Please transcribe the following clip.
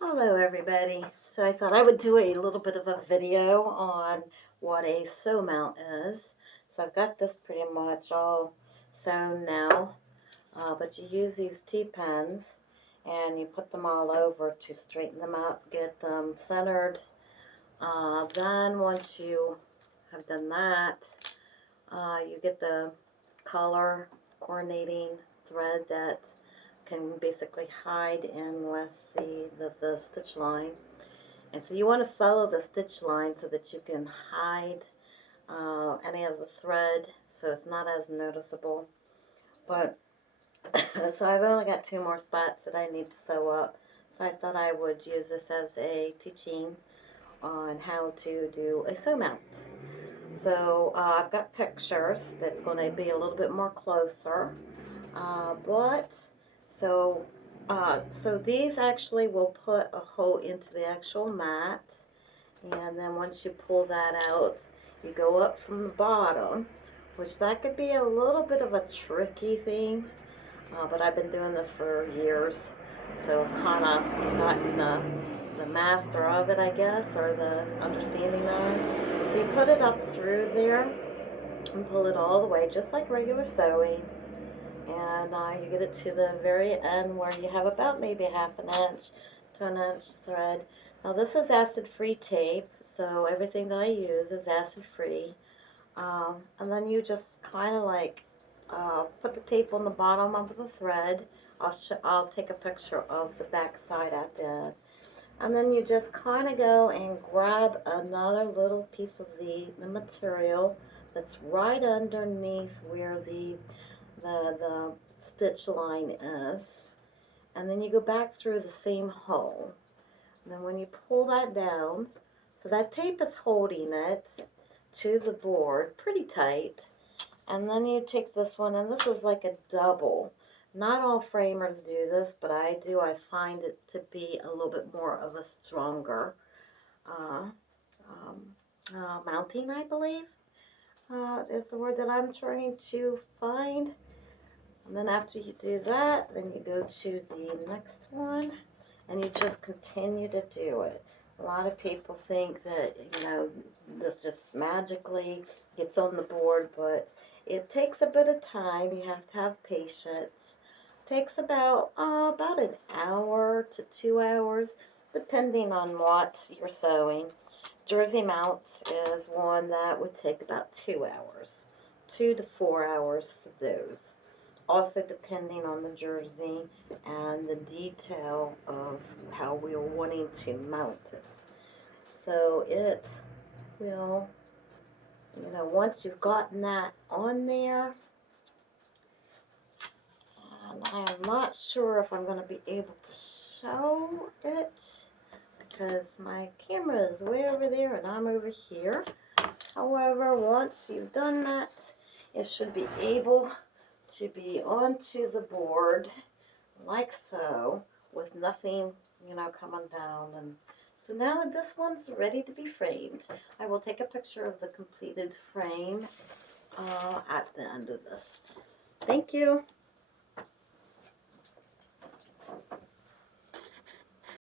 Hello everybody. So I thought I would do a little bit of a video on what a sew mount is. So I've got this pretty much all sewn now, but you use these T-pins and you put them all over to straighten them up, get them centered. Then once you have done that, you get the color coordinating thread that can basically hide in with the stitch line. And so you want to follow the stitch line so that you can hide any of the thread so it's not as noticeable. But so I've only got 2 more spots that I need to sew up. So I thought I would use this as a teaching on how to do a sew mount. So I've got pictures that's going to be a little bit more closer. But so these actually will put a hole into the actual mat, and then once you pull that out, you go up from the bottom, which that could be a little bit of a tricky thing, but I've been doing this for years, so kind of gotten the master of it, I guess, or the understanding of it. So you put it up through there and pull it all the way, just like regular sewing. And you get it to the very end where you have about maybe ½ inch to an inch thread. Now this is acid-free tape, so everything that I use is acid-free. And then you just kind of like put the tape on the bottom of the thread. I'll take a picture of the back side at the end. And then you just kind of go and grab another little piece of the material that's right underneath where the stitch line is, and then you go back through the same hole. And then when you pull that down, so that tape is holding it to the board pretty tight, and then you take this one, and this is like a double. Not all framers do this, but I do. I find it to be a little bit more of a stronger mounting, I believe, is the word that I'm trying to find. And then after you do that, then you go to the next one, and you just continue to do it. A lot of people think that, this just magically gets on the board, but it takes a bit of time. You have to have patience. It takes about an hour to 2 hours, depending on what you're sewing. Jersey mounts is one that would take about 2 hours, 2 to 4 hours for those. Also depending on the jersey and the detail of how we're wanting to mount it. So it will, once you've gotten that on there, and I'm not sure if I'm going to be able to show it because my camera is way over there and I'm over here. However, once you've done that, it should be able to be onto the board like so, with nothing, coming down. And so now this one's ready to be framed. I will take a picture of the completed frame at the end of this. Thank you.